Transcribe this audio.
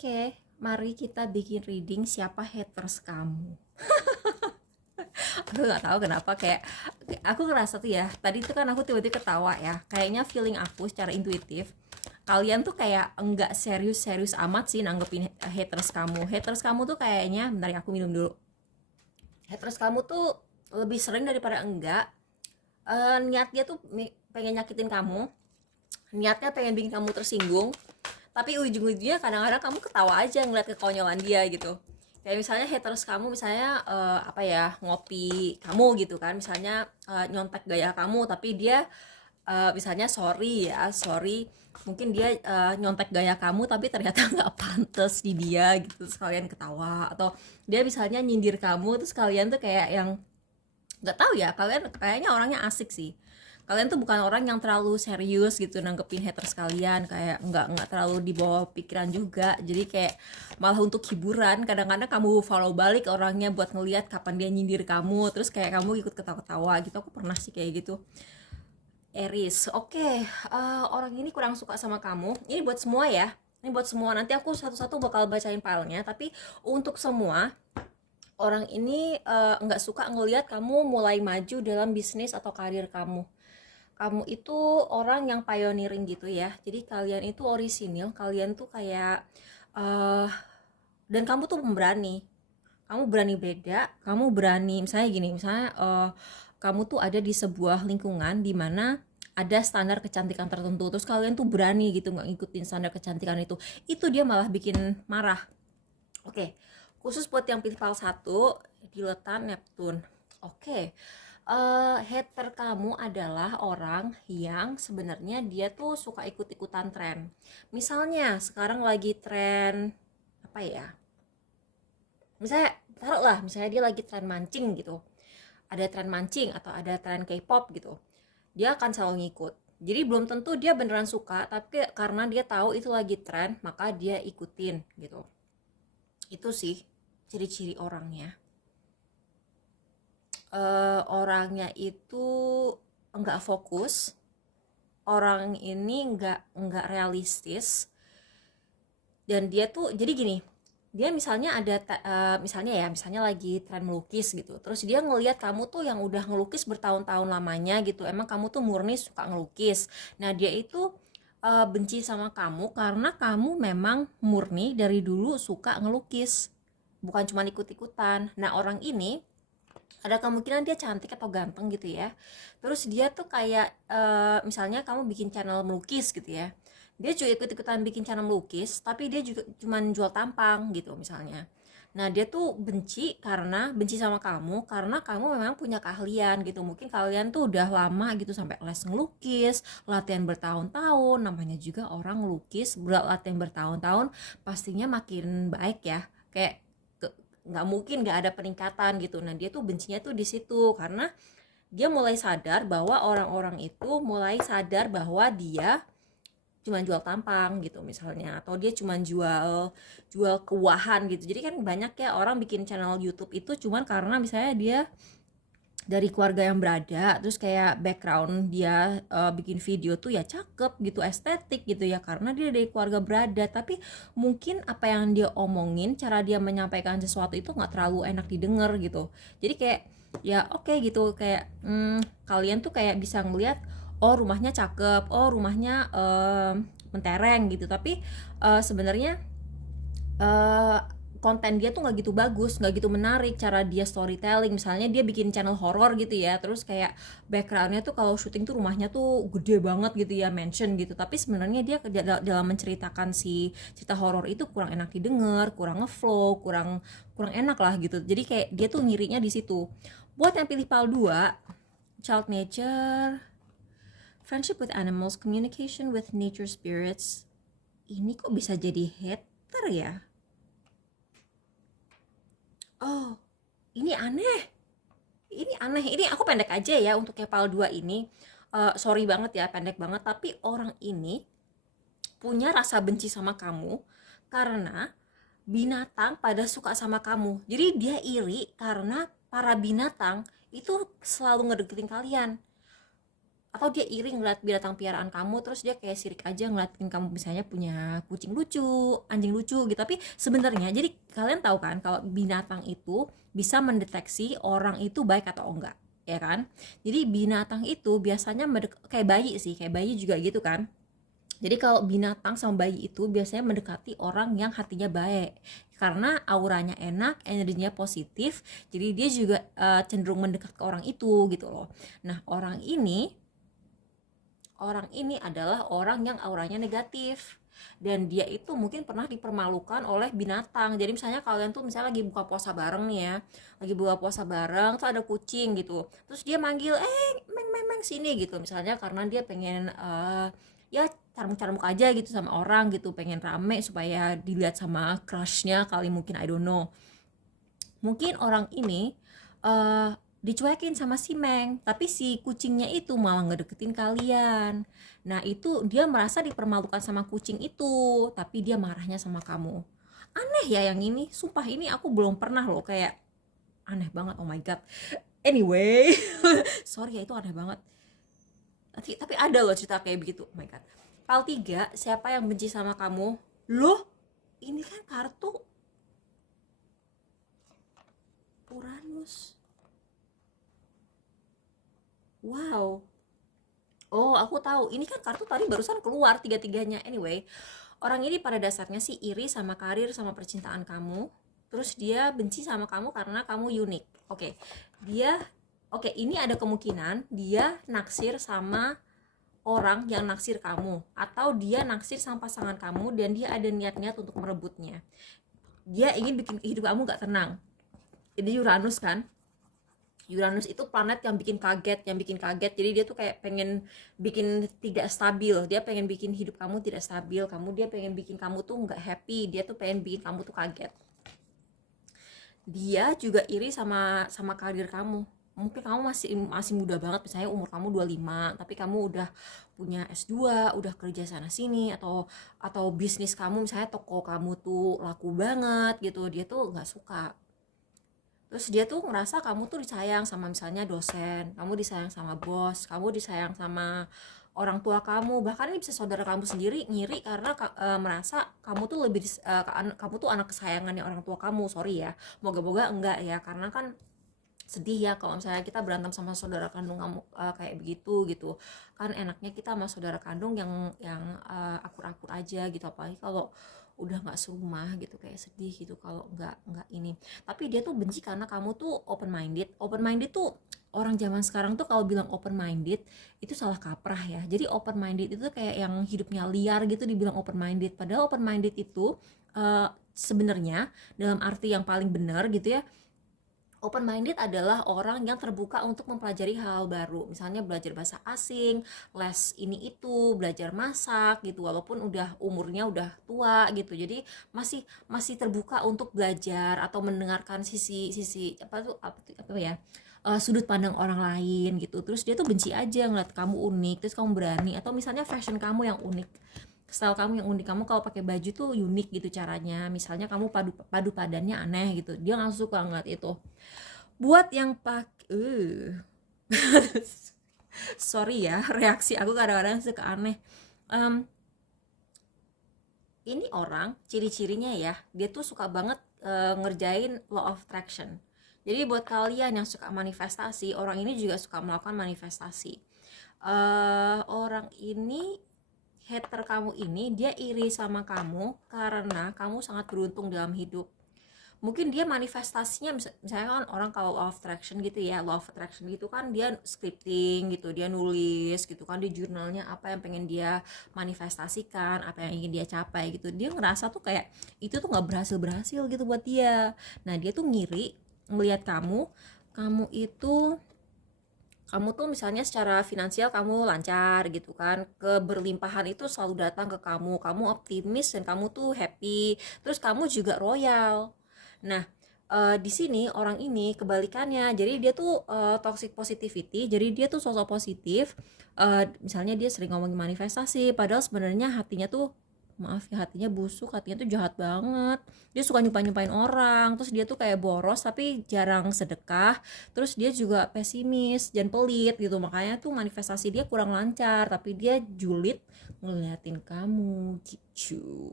Oke, mari kita bikin reading siapa haters kamu. Aku nggak tahu kenapa kayak aku ngerasa tuh ya. Tadi tuh kan aku tiba-tiba ketawa ya. Kayaknya feeling aku secara intuitif kalian tuh kayak enggak serius-serius amat sih nanggepin haters kamu. Haters kamu tuh kayaknya, bentar ya aku minum dulu. Haters kamu tuh lebih sering daripada enggak. Niat dia tuh pengen nyakitin kamu, niatnya pengen bikin kamu tersinggung, tapi ujung-ujungnya kadang-kadang kamu ketawa aja ngeliat kekonyolan dia gitu. Kayak misalnya haters kamu misalnya apa ya, ngopi kamu gitu kan, misalnya nyontek gaya kamu, tapi dia misalnya sorry, mungkin dia nyontek gaya kamu tapi ternyata nggak pantas di dia gitu, terus kalian ketawa. Atau dia misalnya nyindir kamu terus kalian tuh kayak yang nggak tahu ya, kalian kayaknya orangnya asik sih. Kalian tuh bukan orang yang terlalu serius gitu nanggepin haters kalian, kayak nggak terlalu dibawa pikiran juga, jadi kayak malah untuk hiburan. Kadang-kadang kamu follow balik orangnya buat ngeliat kapan dia nyindir kamu, terus kayak kamu ikut ketawa-ketawa gitu. Aku pernah sih kayak gitu. Eris, oke, orang ini kurang suka sama kamu. Ini buat semua ya, ini buat semua. Nanti aku satu-satu bakal bacain filenya, tapi untuk semua orang ini nggak suka ngelihat kamu mulai maju dalam bisnis atau karir kamu. Kamu itu orang yang pioneering gitu ya. Jadi kalian itu orisinil, kalian tuh kayak eh dan kamu tuh pemberani. Kamu berani beda, kamu berani misalnya gini, misalnya kamu tuh ada di sebuah lingkungan di mana ada standar kecantikan tertentu, terus kalian tuh berani gitu nggak ngikutin standar kecantikan itu dia malah bikin marah. Oke, khusus buat yang pilih file 1, Diletan Neptune. Oke, hater kamu adalah orang yang sebenarnya dia tuh suka ikut-ikutan tren. Misalnya sekarang lagi tren apa ya? Misalnya taruhlah, misalnya dia lagi tren mancing gitu. Ada tren mancing atau ada tren K-pop gitu. Dia akan selalu ngikut. Jadi belum tentu dia beneran suka, tapi karena dia tahu itu lagi tren, maka dia ikutin gitu. Itu sih ciri-ciri orangnya. Orangnya itu enggak fokus, orang ini enggak realistis, dan dia tuh jadi gini, dia misalnya ada misalnya lagi tren melukis gitu, terus dia ngelihat kamu tuh yang udah ngelukis bertahun-tahun lamanya gitu, emang kamu tuh murni suka ngelukis. Nah dia itu benci sama kamu karena kamu memang murni dari dulu suka ngelukis, bukan cuma ikut-ikutan. Nah orang ini ada kemungkinan dia cantik atau ganteng gitu ya, terus dia tuh kayak misalnya kamu bikin channel melukis gitu ya, dia juga ikut-ikutan bikin channel melukis tapi dia juga cuman jual tampang gitu misalnya. Nah dia tuh benci sama kamu karena kamu memang punya keahlian gitu, mungkin kalian tuh udah lama gitu sampai les ngelukis, latihan bertahun-tahun. Namanya juga orang ngelukis latihan bertahun-tahun, pastinya makin baik ya. Kayak nggak mungkin nggak ada peningkatan gitu. Nah dia tuh bencinya tuh di situ karena dia mulai sadar bahwa orang-orang itu mulai sadar bahwa dia cuma jual tampang gitu misalnya, atau dia cuma jual jual keuahan gitu. Jadi kan banyak ya orang bikin channel YouTube itu cuman karena misalnya dia dari keluarga yang berada, terus kayak background dia bikin video tuh ya cakep gitu, estetik gitu ya, karena dia dari keluarga berada. Tapi mungkin apa yang dia omongin, cara dia menyampaikan sesuatu itu nggak terlalu enak didengar gitu. Jadi kayak ya oke gitu, kayak kalian tuh kayak bisa ngeliat, oh rumahnya cakep, oh rumahnya mentereng gitu, tapi sebenarnya eh, konten dia tuh nggak gitu bagus, nggak gitu menarik cara dia storytelling. Misalnya dia bikin channel horor gitu ya, terus kayak backgroundnya tuh kalau syuting tuh rumahnya tuh gede banget gitu ya, mansion gitu, tapi sebenarnya dia dalam menceritakan si cerita horor itu kurang enak didengar, kurang ngeflow, kurang kurang enak lah gitu. Jadi kayak dia tuh ngirinya di situ. Buat yang pilih PAL 2, child nature, friendship with animals, communication with nature spirits, ini kok bisa jadi hater ya? Oh, ini aneh. Ini aneh. Ini aku pendek aja ya untuk Kepal 2 ini. Sorry banget ya, pendek banget. Tapi orang ini punya rasa benci sama kamu karena binatang pada suka sama kamu. Jadi dia iri karena para binatang itu selalu ngedeketin kalian. atau dia iri ngeliat binatang piaraan kamu, terus dia kayak sirik aja ngeliatin kamu misalnya punya kucing lucu, anjing lucu gitu. Tapi sebenarnya, jadi kalian tahu kan kalau binatang itu bisa mendeteksi orang itu baik atau enggak, ya kan? Jadi binatang itu biasanya kayak bayi sih, kayak bayi juga gitu kan. Jadi kalau binatang sama bayi itu biasanya mendekati orang yang hatinya baik, karena auranya enak, energinya positif, jadi dia juga cenderung mendekat ke orang itu gitu loh. Nah, orang ini adalah orang yang auranya negatif, dan dia itu mungkin pernah dipermalukan oleh binatang. Jadi misalnya kalian tuh misalnya lagi buka puasa bareng nih ya, lagi buka puasa bareng tuh ada kucing gitu, terus dia manggil meng meng meng sini gitu, misalnya karena dia pengen ya carmuk-carmuk aja gitu sama orang gitu, pengen rame supaya dilihat sama crushnya kali, mungkin I don't know. Mungkin orang ini eh dicuekin sama si Meng, tapi si kucingnya itu malah ngedeketin kalian. Nah, itu dia merasa dipermalukan sama kucing itu, tapi dia marahnya sama kamu. Aneh ya yang ini, sumpah ini aku belum pernah loh, kayak aneh banget, oh my god. Anyway, sorry ya itu aneh banget. Tapi ada loh cerita kayak begitu, oh my god. Hal tiga, siapa yang benci sama kamu? Loh, ini kan kartu Uranus. Wow. Oh, aku tahu. Ini kan kartu tadi barusan keluar tiga-tiganya. Anyway, orang ini pada dasarnya sih iri sama karir sama percintaan kamu. Terus dia benci sama kamu karena kamu unik. Oke. Dia Oke, ini ada kemungkinan dia naksir sama orang yang naksir kamu, atau dia naksir sama pasangan kamu dan dia ada niat-niat untuk merebutnya. Dia ingin bikin hidup kamu gak tenang. Ini Uranus kan? Uranus itu planet yang bikin kaget. Jadi dia tuh kayak pengen bikin tidak stabil. Dia pengen bikin hidup kamu tidak stabil. Dia pengen bikin kamu tuh nggak happy. Dia tuh pengen bikin kamu tuh kaget. Dia juga iri sama karir kamu. Mungkin kamu masih masih muda banget, misalnya umur kamu 25, tapi kamu udah punya S2, udah kerja sana sini, atau bisnis kamu misalnya toko kamu tuh laku banget gitu. Dia tuh nggak suka. Terus dia tuh ngerasa kamu tuh disayang sama misalnya dosen, kamu disayang sama bos, kamu disayang sama orang tua kamu, bahkan ini bisa saudara kamu sendiri ngiri karena merasa kamu tuh kamu tuh anak kesayangannya orang tua kamu. Sorry ya, moga-moga enggak ya, karena kan sedih ya kalau misalnya kita berantem sama saudara kandung kamu kayak begitu gitu kan. Enaknya kita sama saudara kandung yang akur-akur aja gitu, apalagi kalau udah nggak serumah gitu, kayak sedih gitu kalau nggak ini. Tapi dia tuh benci karena kamu tuh open minded tuh. Orang zaman sekarang tuh kalau bilang open minded itu salah kaprah ya. Jadi open minded itu kayak yang hidupnya liar gitu dibilang open minded, padahal open minded itu sebenarnya dalam arti yang paling benar gitu ya. Open minded adalah orang yang terbuka untuk mempelajari hal baru, misalnya belajar bahasa asing, les ini itu, belajar masak gitu, walaupun umurnya udah tua gitu. Jadi masih masih terbuka untuk belajar atau mendengarkan sisi apa ya, sudut pandang orang lain gitu. Terus dia tuh benci aja ngeliat kamu unik, terus kamu berani, atau misalnya fashion kamu yang unik, style kamu yang unik, kamu kalau pakai baju tuh unik gitu caranya, misalnya kamu padu padannya aneh gitu, dia nggak suka ngeliat itu. Buat yang sorry ya, reaksi aku kadang-kadang suka aneh. Em, ini orang ciri-cirinya ya, dia tuh suka banget ngerjain law of attraction. Jadi buat kalian yang suka manifestasi, orang ini juga suka melakukan manifestasi. Orang ini, hater kamu ini, dia iri sama kamu karena kamu sangat beruntung dalam hidup. Mungkin dia manifestasinya misalnya kan orang kalau law of attraction gitu ya, law of attraction gitu kan dia scripting gitu, dia nulis gitu kan di jurnalnya apa yang pengen dia manifestasikan, apa yang ingin dia capai gitu. Dia ngerasa tuh kayak itu tuh nggak berhasil gitu buat dia. Nah, dia tuh ngiri ngelihat kamu itu, kamu tuh misalnya secara finansial kamu lancar gitu kan, keberlimpahan itu selalu datang ke kamu optimis dan kamu tuh happy, terus kamu juga royal. Nah, di sini orang ini kebalikannya. Jadi dia tuh toxic positivity. Jadi dia tuh sosok positif. Misalnya dia sering ngomongin manifestasi, padahal sebenarnya hatinya tuh maaf ya, hatinya busuk, hatinya tuh jahat banget. Dia suka nyumpahin orang, terus dia tuh kayak boros tapi jarang sedekah, terus dia juga pesimis dan pelit gitu, makanya tuh manifestasi dia kurang lancar, tapi dia julid ngeliatin kamu gitu.